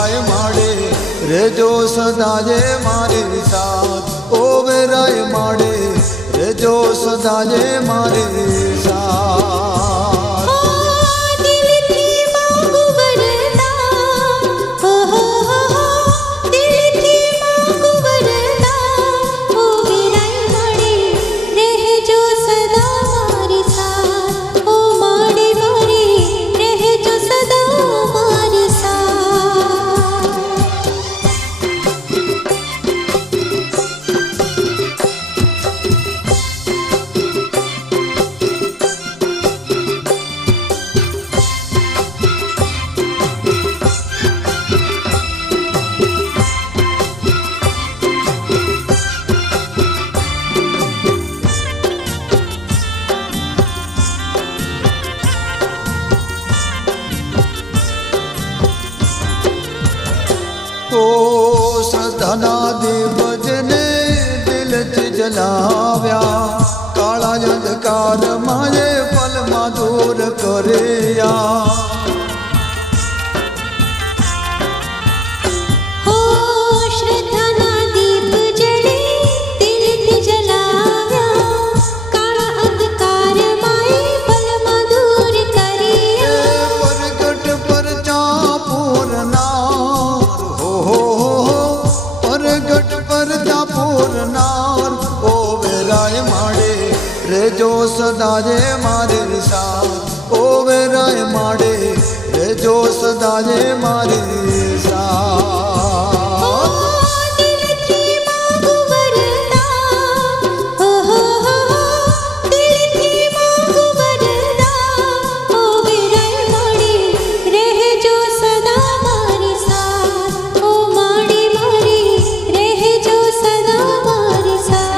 વેરાય માડે રેજો સદાજે મારી સાથ ઓ વેરાય માડે રેજો સદાજે મારી સાથ દિલથી માંગુ વરદાન દિલથી માંગુ વરદાન ઓ વેરાય માડે રહેજો સદા મારી સાથ ઓ માડે મારી રહેજો સદા મારી સાથ ઓ શ્રદ્ધાના દીપજને દિલથી જલાવ્યા કાળા અંધકાર માએ પલમાં દૂર કર્યા હો શ્રદ્ધાના દીપ જડે દિલથી જલાવ્યા કાળા અંધકાર માએ પલમાં દૂર કર્યા પરગટ પરચા પૂરનાર હો પરગટ પરચા પૂરનાર ઓ વેરાય માડે રેજો સદાજે મારી સાથ ઓ વેરાય માડે રેજો સદાજે મારી સાથ દિલથી માંગુ વરદાન દિલથી માંગુ વરદાન ઓ વેરાય માડે રહેજો સદા મારી સાથ ઓ માડે મારી રહેજો સદા મારી સાથ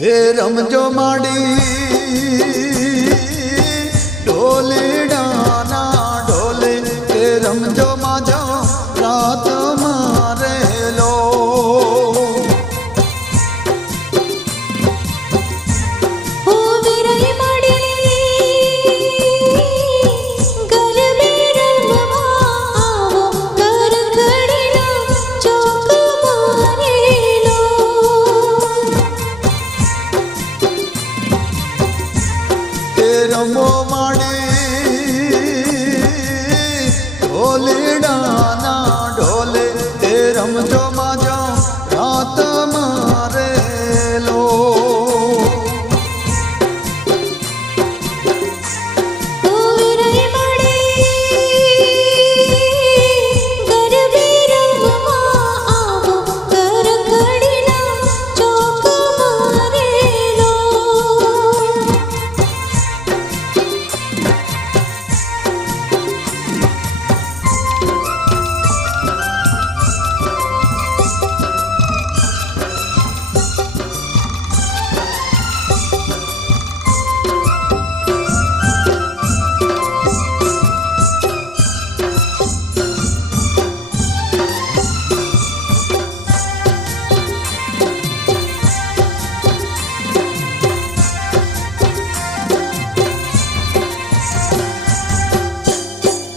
હે રમજો માડી ઢોલે ડાના ઢોલે હે રમજો માજો રાત મારેલો ઓ વેરાય માડે ગરબે રમવા આવો કરખડીના ચોક મારેલો હે રમો માડી ઢોલે ડાના ઢોલે હે રમજો માજો રાત મારેલો ઓ વેરાય માડે ગરબે રમવા આવો કરખડીના ચોક મારેલો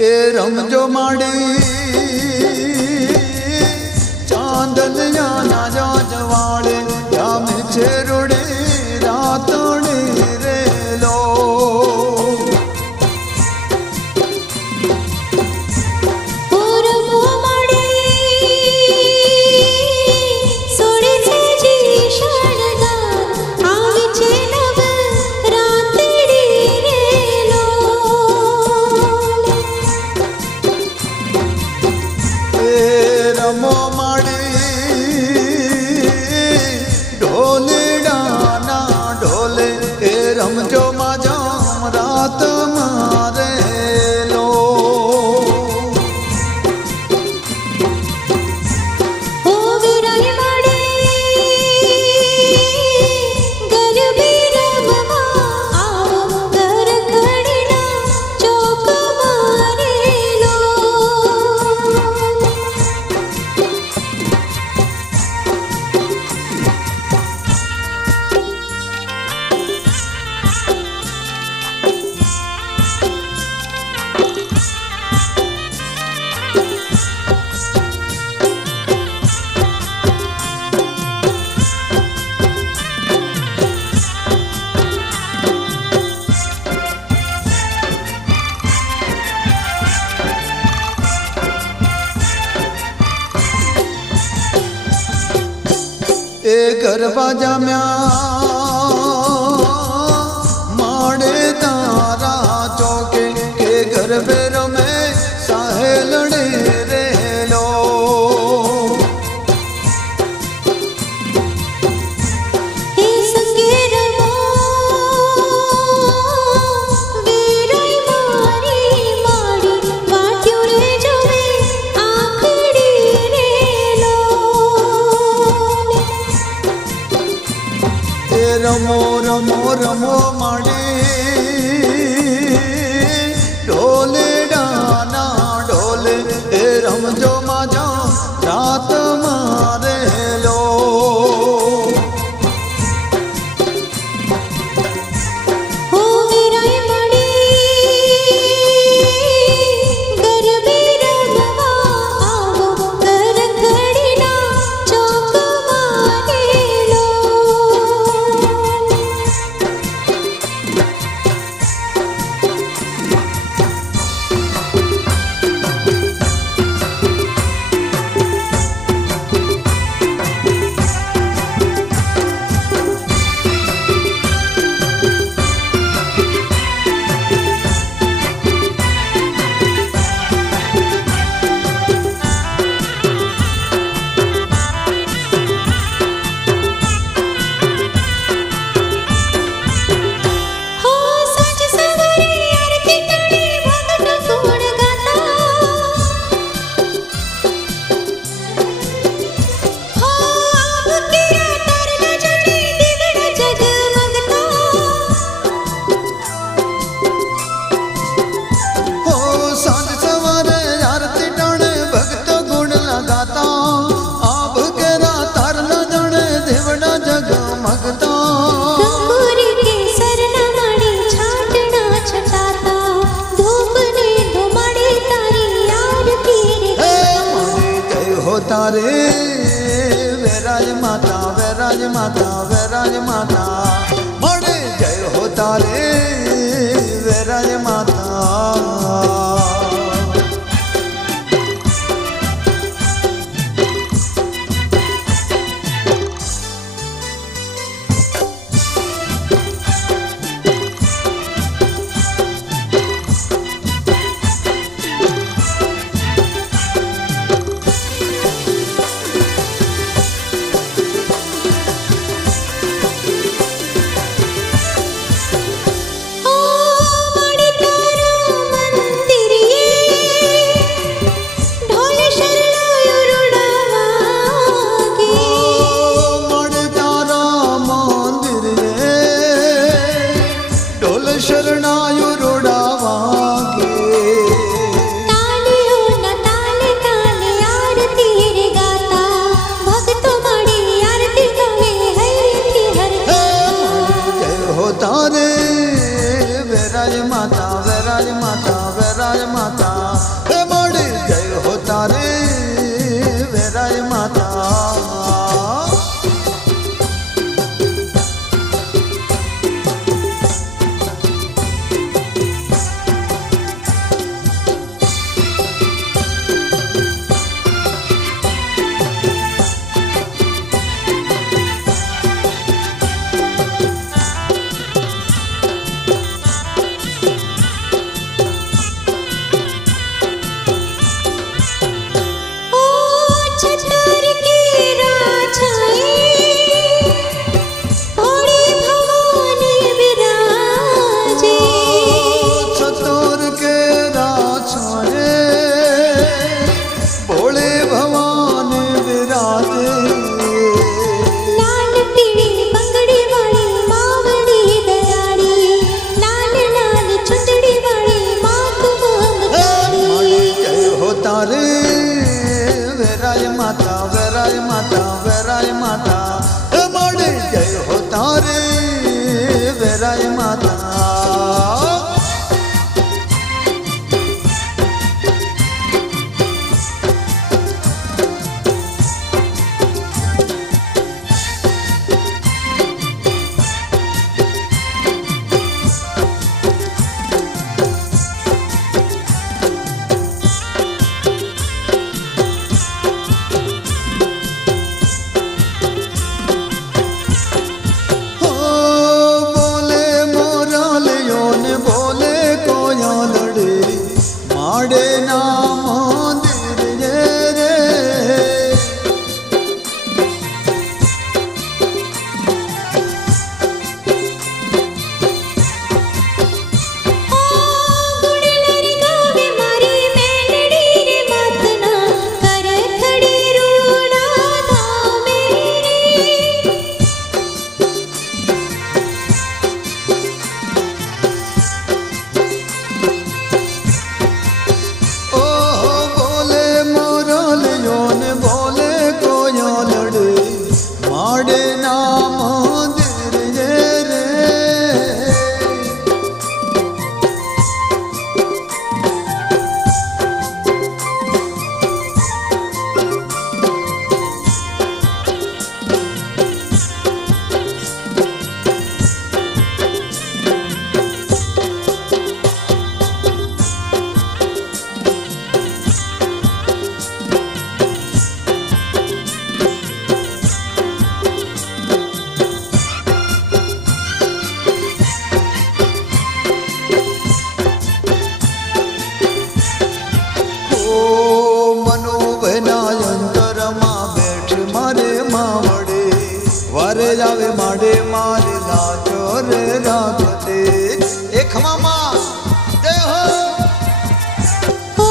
એ રમજો માડી ચાંદલિયાના જાજવાળે યામ છે રૂડી રાતોડી રેલો આવે છે નવ રાતડી રેલો એ ગરબા જામ્યા માડે તારા ચોકે કે ગરબે રમે સાહેલડે રેલો એ સંગે રમો વીરાઈ મારી માડી વાટ્યું રે જોવે આખડી રેલો એ રમો રમો રમો માડી ઢોલે ડાના ઢોલે એ રમજો માજો રાત મારેલો હો વીરાઈ માડી ગરબે રમવા આવો કરકડીના ચોક મારેલો હો સાંજ સવારે આરતી ટાણી ભગત ગુણ ગાતા હો આભ કેરા તારના જાણે દીવડા જગમગતા હો સાંજ સવારે આરતી ટાણે ભક્ત ગુણ લગાતા આભ કેરા તારના જાણે દેવડા જગમગતા ગંગોરી કેસરના માડી છાટણા છટાતા ધૂપને ધુમાડી તારી આરતી રે હે મારી જય હો તારે વેરાજ માતા વેરાજ માતા વેરાજ માતા મારે જય હો તારે વેરાજ માતા ઓ માડી તારા મંદિરિયે ઢોલ શરણાયો રૂડાવાગે મણ તારા મંદિર ઢોલ શરણાયુ રોડાવાગે તાલીઓના તાલે તાલે આરતી રે ગાતા ભક્તો માડી આરતી ગમે હૈથી હરતા જય હો તારે વેરાજ માતા વેરાજ માતા વેરાજ માતા હે મોડી જય હો તારે વેરાજ માતા ઓ છતર કેરા છાયે ભોળી ભવાની વિરાજે સતોર કે રાછાએ ભોળે ભવાન વિરાજે લાલ પીળી બંગડી વાળી માવડી દયાળી લાલ લાલ ચુંદડી વાળી માત માડી મમતાળી જય હો તારે વેરાય માતા વેરાય માતા વેરાય માતા હે માડી જય હો તારે વેરાય માતા લાવે માડે મારે લાજો રે રાખતે એ ખમામાં જય હો ઓ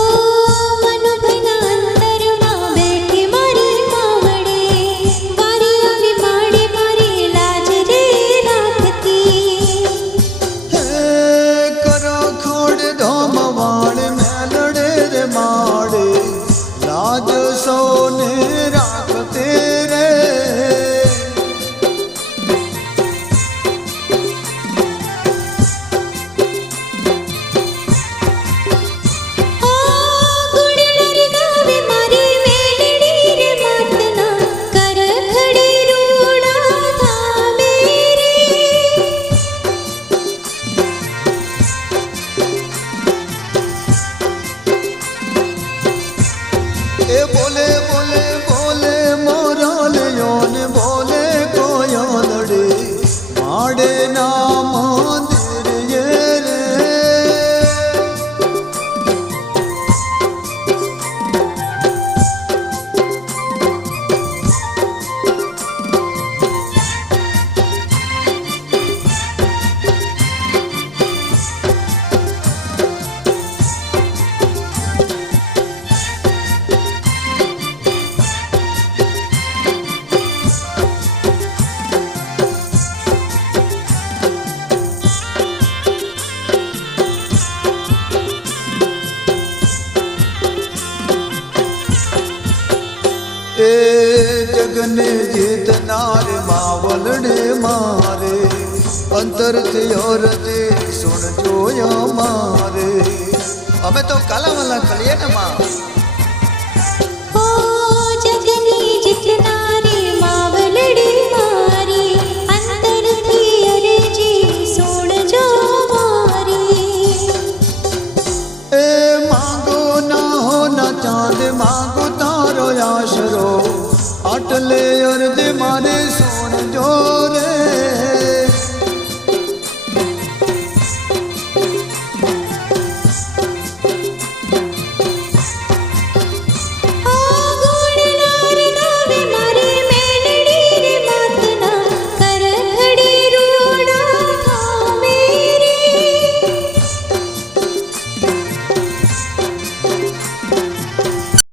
મનુભના અંતરમાં બેઠી મારી માવડે વારી આવી માડે મારી લાજ રે રાખતી હે કરો ખોડ ધોમ વાળ મેલડે રે માડે લાજ સોને રાખતે રે ઓ ગુણનરી ગાવે મારી મેલડી રે માટના કર ખડી રૂડા થામે રે એ બોલે બોલે બોલે મોરલિયો ને બોલે કોયલડે માડે ના મંદિર રે એ જગને જીતનાર માવલડે મારે અંતરથી ઓરથી સુણજો મારે અમે તો કાલાવાલા કલીએ ને માં ઓ જગની જીતનારી માવલડી મારી અંતરથી અરજી સુણજો મારી એ માંગો ના હો ના ચાંદ માંગો તારો આશરો આટલે અર્ધ મારે સુણજો રે